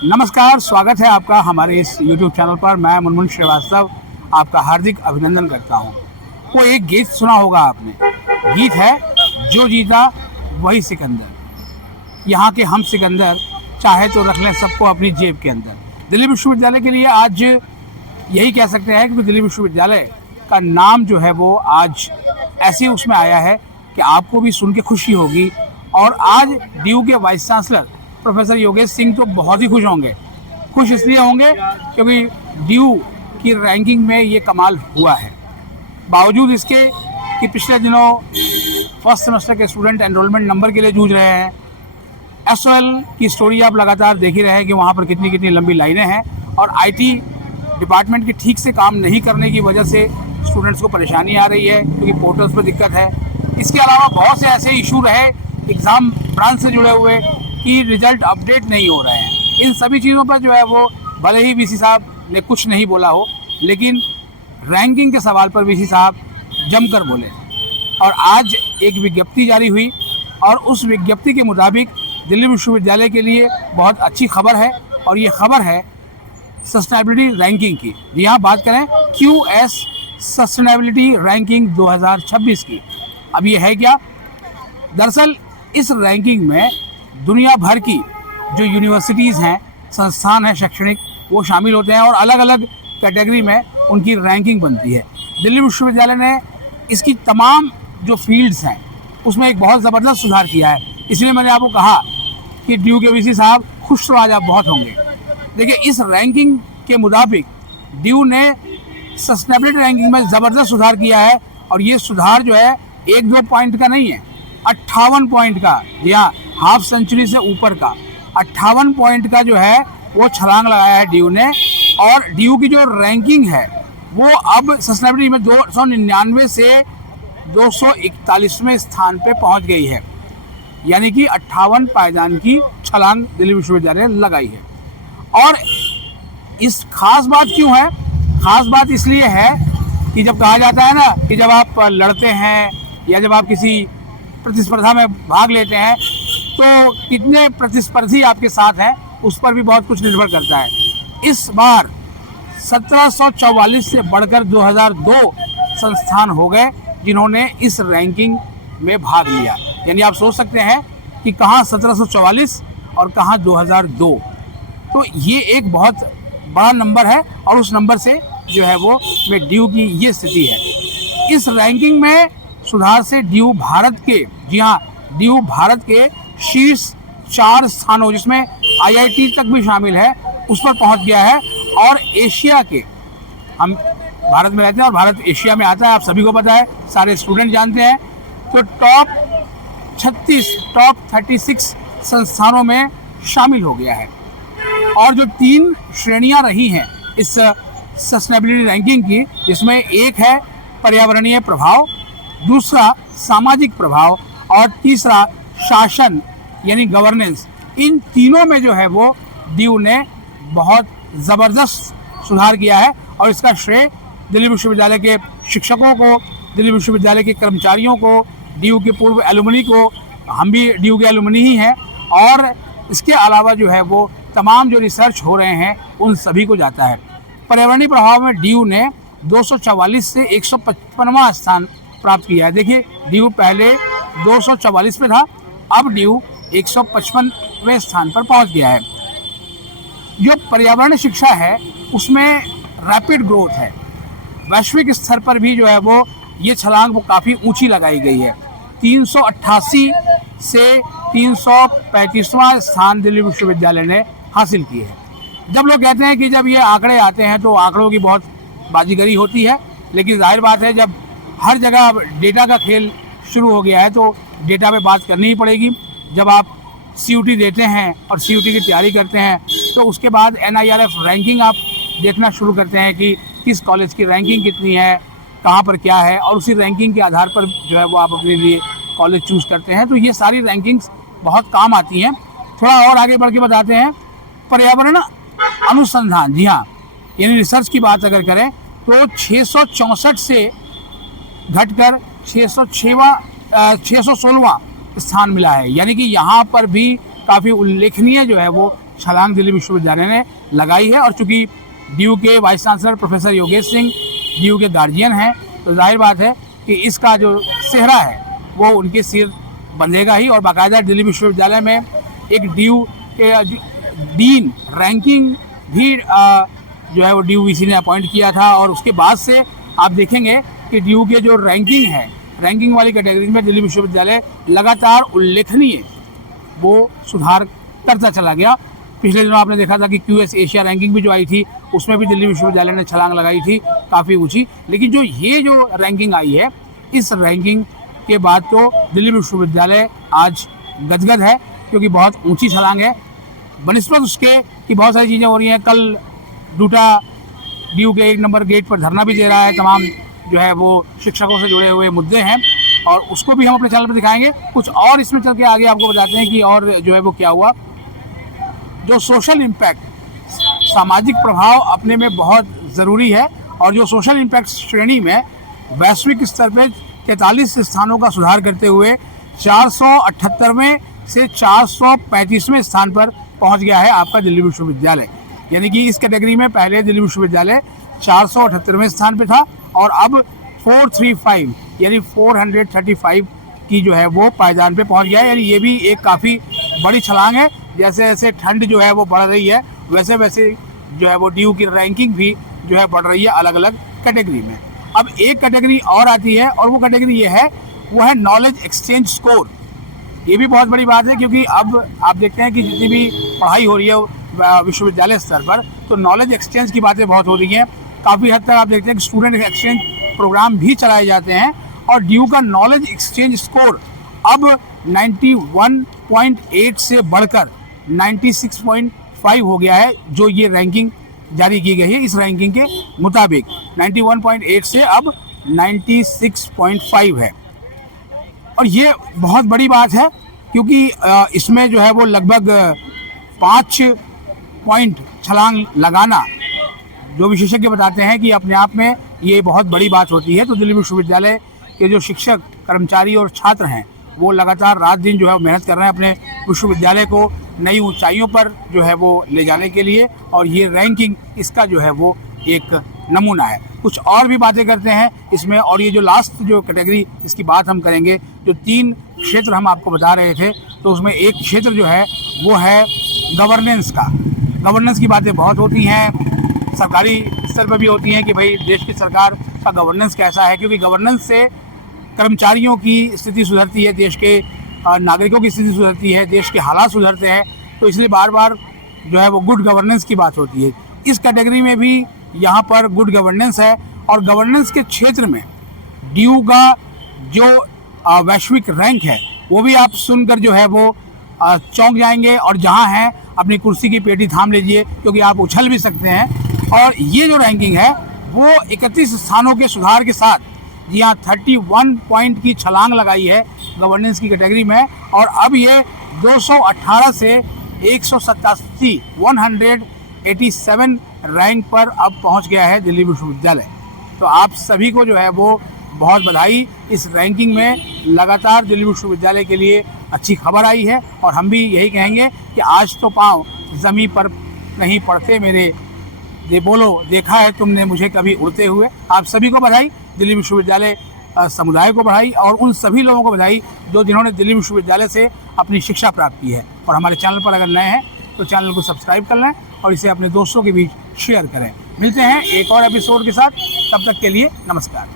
नमस्कार, स्वागत है आपका हमारे इस YouTube चैनल पर। मैं मुनमुन श्रीवास्तव आपका हार्दिक अभिनंदन करता हूँ। वो एक गीत सुना होगा आपने, गीत है जो जीता वही सिकंदर। यहाँ के हम सिकंदर चाहे तो रख लें सबको अपनी जेब के अंदर। दिल्ली विश्वविद्यालय के लिए आज यही कह सकते हैं कि दिल्ली विश्वविद्यालय का नाम जो है वो आज ऐसे उसमें आया है कि आपको भी सुन के खुशी होगी। और आज DU के vice chancellor professor Yogesh Singh तो बहुत ही खुश होंगे। खुश इसलिए होंगे क्योंकि DU की रैंकिंग में ये कमाल हुआ है। बावजूद इसके कि पिछले दिनों फर्स्ट सेमेस्टर के स्टूडेंट एनरोलमेंट नंबर के लिए जूझ रहे हैं। SOL की स्टोरी आप लगातार देख ही रहे हैं कि वहाँ पर कितनी कितनी लंबी लाइनें हैं और IT डिपार्टमेंट के ठीक से काम नहीं करने की वजह से स्टूडेंट्स को परेशानी आ रही है क्योंकि पोर्टल्स पर दिक्कत है। इसके अलावा बहुत से ऐसे इशू रहे एग्ज़ाम ब्रांच से जुड़े हुए कि रिजल्ट अपडेट नहीं हो रहे हैं। इन सभी चीज़ों पर जो है वो भले ही VC साहब ने कुछ नहीं बोला हो, लेकिन रैंकिंग के सवाल पर VC साहब जमकर बोले। और आज एक विज्ञप्ति जारी हुई और उस विज्ञप्ति के मुताबिक दिल्ली विश्वविद्यालय के लिए बहुत अच्छी खबर है और ये खबर है सस्टेनेबिलिटी रैंकिंग की। यहाँ बात करें QS सस्टेनेबिलिटी रैंकिंग 2026 की। अब ये है क्या? दरअसल इस रैंकिंग में दुनिया भर की जो यूनिवर्सिटीज़ हैं, संस्थान हैं शैक्षणिक, वो शामिल होते हैं और अलग अलग कैटेगरी में उनकी रैंकिंग बनती है। दिल्ली विश्वविद्यालय ने इसकी तमाम जो फील्ड्स हैं उसमें एक बहुत ज़बरदस्त सुधार किया है। इसलिए मैंने आपको कहा कि DU के VC साहब खुश तो आज आप बहुत होंगे। देखिए, इस रैंकिंग के मुताबिक DU ने सस्टेनेबिलिटी रैंकिंग में ज़बरदस्त सुधार किया है और ये सुधार जो है 1-2 पॉइंट का नहीं है, 58 पॉइंट का, जी हाँ, हाफ सेंचुरी से ऊपर का 58 पॉइंट का जो है वो छलांग लगाया है DU ने। और DU की जो रैंकिंग है वो अब सस्टेनेबिलिटी में 299 से 241वें स्थान पे पहुंच गई है। यानी कि 58 पायदान की छलांग दिल्ली विश्वविद्यालय ने लगाई है। और इस खास बात क्यों है? खास बात इसलिए है कि जब कहा जाता है ना कि जब आप लड़ते हैं या जब आप किसी प्रतिस्पर्धा में भाग लेते हैं तो कितने प्रतिस्पर्धी आपके साथ हैं उस पर भी बहुत कुछ निर्भर करता है। इस बार 1744 से बढ़कर 2002 संस्थान हो गए जिन्होंने इस रैंकिंग में भाग लिया। यानी आप सोच सकते हैं कि कहाँ 1744 और कहाँ 2002। तो ये एक बहुत बड़ा नंबर है और उस नंबर से जो है वो में DU की ये स्थिति है। इस रैंकिंग में सुधार से DU भारत के, जी हाँ, DU भारत के शीर्ष 4 स्थानों जिसमें IIT तक भी शामिल है उस पर पहुंच गया है। और एशिया के, हम भारत में रहते हैं और भारत एशिया में आता है, आप सभी को पता है, सारे स्टूडेंट जानते हैं। तो टॉप 36 संस्थानों में शामिल हो गया है। और जो 3 श्रेणियां रही हैं इस सस्टेनेबिलिटी रैंकिंग की, जिसमें एक है पर्यावरणीय प्रभाव, दूसरा सामाजिक प्रभाव और तीसरा शासन यानी गवर्नेंस। इन तीनों में जो है वो DU ने बहुत ज़बरदस्त सुधार किया है और इसका श्रेय दिल्ली विश्वविद्यालय के शिक्षकों को, दिल्ली विश्वविद्यालय के कर्मचारियों को, DU के पूर्व एलुमनी को, हम भी DU के एलुमनी ही हैं, और इसके अलावा जो है वो तमाम जो रिसर्च हो रहे हैं उन सभी को जाता है। पर्यावरणीय प्रभाव में DU ने 244 से 155वां स्थान प्राप्त किया है। देखिए, DU पहले 244 पे था, अब DU 155वें स्थान पर पहुंच गया है। जो पर्यावरण शिक्षा है उसमें रैपिड ग्रोथ है। वैश्विक स्तर पर भी जो है वो ये छलांग वो काफ़ी ऊंची लगाई गई है। 388 से 335वां स्थान दिल्ली विश्वविद्यालय ने हासिल की है। जब लोग कहते हैं कि जब ये आंकड़े आते हैं तो आंकड़ों की बहुत बाजीगरी होती है, लेकिन जाहिर बात है जब हर जगह डेटा का खेल शुरू हो गया है तो डेटा पे बात करनी ही पड़ेगी। जब आप CUT देते हैं और CUT की तैयारी करते हैं तो उसके बाद NIRF रैंकिंग आप देखना शुरू करते हैं कि किस कॉलेज की रैंकिंग कितनी है, कहाँ पर क्या है, और उसी रैंकिंग के आधार पर जो है वो आप अपने लिए कॉलेज चूज़ करते हैं। तो ये सारी रैंकिंग्स बहुत काम आती हैं। थोड़ा और आगे बढ़ के बताते हैं पर्यावरण अनुसंधान, जी हाँ, यानी रिसर्च की बात अगर करें तो 664 से घटकर 616वां स्थान मिला है। यानी कि यहाँ पर भी काफ़ी उल्लेखनीय जो है वो छलांग दिल्ली विश्वविद्यालय ने लगाई है। और चूंकि DU के vice chancellor professor Yogesh Singh DU के गार्जियन हैं, तो जाहिर बात है कि इसका जो सेहरा है वो उनके सिर बंधेगा ही। और बाकायदा दिल्ली विश्वविद्यालय में एक DU के डीन रैंकिंग भी जो है वो DUVC ने अपॉइंट किया था। और उसके बाद से आप देखेंगे कि DU के जो रैंकिंग है, रैंकिंग वाली कैटेगरी में दिल्ली विश्वविद्यालय लगातार उल्लेखनीय वो सुधार करता चला गया। पिछले दिनों आपने देखा था कि QS एशिया रैंकिंग भी जो आई थी उसमें भी दिल्ली विश्वविद्यालय ने छलांग लगाई थी काफ़ी ऊंची। लेकिन जो रैंकिंग आई है, इस रैंकिंग के बाद तो दिल्ली विश्वविद्यालय आज गदगद है, क्योंकि बहुत ऊंची छलांग है बनिस्बत उसके कि बहुत सारी चीज़ें हो रही हैं। कल डूटा DU के 1 नंबर गेट पर धरना भी दे रहा है, तमाम जो है वो शिक्षकों से जुड़े हुए मुद्दे हैं, और उसको भी हम अपने चैनल पर दिखाएंगे। कुछ और इसमें चल के आगे आपको बताते हैं कि और जो है वो क्या हुआ। जो सोशल इम्पैक्ट, सामाजिक प्रभाव अपने में बहुत ज़रूरी है, और जो सोशल इम्पैक्ट श्रेणी में वैश्विक स्तर पर 43 स्थानों का सुधार करते हुए 478वें से 435वें स्थान पर पहुंच गया है आपका दिल्ली विश्वविद्यालय। यानी कि इस कैटेगरी में पहले दिल्ली विश्वविद्यालय 478वें स्थान पे था, और अब 435 यानी 435 की जो है वो पायदान पे पहुंच गया है। यानी ये भी एक काफ़ी बड़ी छलांग है। जैसे जैसे ठंड जो है वो बढ़ रही है, वैसे वैसे जो है वो DU की रैंकिंग भी जो है बढ़ रही है अलग अलग कैटेगरी में। अब एक कैटेगरी और आती है, और वो कैटेगरी ये है, वो है नॉलेज एक्सचेंज स्कोर। ये भी बहुत बड़ी बात है, क्योंकि अब आप देखते हैं कि जितनी भी पढ़ाई हो रही है विश्वविद्यालय स्तर पर, तो नॉलेज एक्सचेंज की बातें बहुत हो रही हैं। काफ़ी हद तक आप देखते हैं कि स्टूडेंट एक्सचेंज प्रोग्राम भी चलाए जाते हैं, और DU का नॉलेज एक्सचेंज स्कोर अब 91.8 से बढ़कर 96.5 हो गया है। जो ये रैंकिंग जारी की गई है, इस रैंकिंग के मुताबिक 91.8 से अब 96.5 है। और ये बहुत बड़ी बात है, क्योंकि इसमें जो है वो लगभग 5 पॉइंट छलांग लगाना, जो विशेषज्ञ बताते हैं कि अपने आप में ये बहुत बड़ी बात होती है। तो दिल्ली विश्वविद्यालय के जो शिक्षक, कर्मचारी और छात्र हैं, वो लगातार रात दिन जो है मेहनत कर रहे हैं अपने विश्वविद्यालय को नई ऊंचाइयों पर जो है वो ले जाने के लिए, और ये रैंकिंग इसका जो है वो एक नमूना है। कुछ और भी बातें करते हैं इसमें। और ये जो लास्ट जो कैटेगरी इसकी बात हम करेंगे, जो 3 क्षेत्र हम आपको बता रहे थे, तो उसमें एक क्षेत्र जो है वो है गवर्नेंस का। गवर्नेंस की बातें बहुत होती हैं, सरकारी स्तर पर भी होती हैं कि भाई देश की सरकार का गवर्नेंस कैसा है, क्योंकि गवर्नेंस से कर्मचारियों की स्थिति सुधरती है, देश के नागरिकों की स्थिति सुधरती है, देश के हालात सुधरते हैं। तो इसलिए बार बार जो है वो गुड गवर्नेंस की बात होती है। इस कैटेगरी में भी यहाँ पर गुड गवर्नेंस है, और गवर्नेंस के क्षेत्र में DU का जो वैश्विक रैंक है वो भी आप सुनकर जो है वो चौंक जाएंगे, और जहाँ हैं अपनी कुर्सी की पेटी थाम लीजिए, क्योंकि आप उछल भी सकते हैं। और ये जो रैंकिंग है वो 31 स्थानों के सुधार के साथ, जी हाँ, 31 पॉइंट की छलांग लगाई है गवर्नेंस की कैटेगरी में, और अब ये 218 से 187 रैंक पर अब पहुंच गया है दिल्ली विश्वविद्यालय। तो आप सभी को जो है वो बहुत बधाई। इस रैंकिंग में लगातार दिल्ली विश्वविद्यालय के लिए अच्छी खबर आई है, और हम भी यही कहेंगे कि आज तो पाँव ज़मीन पर नहीं पड़ते मेरे, ये बोलो देखा है तुमने मुझे कभी उड़ते हुए। आप सभी को बधाई, दिल्ली विश्वविद्यालय समुदाय को बधाई, और उन सभी लोगों को बधाई जिन्होंने दिल्ली विश्वविद्यालय से अपनी शिक्षा प्राप्त की है। और हमारे चैनल पर अगर नए हैं तो चैनल को सब्सक्राइब कर लें, और इसे अपने दोस्तों के बीच शेयर करें। मिलते हैं एक और एपिसोड के साथ, तब तक के लिए नमस्कार।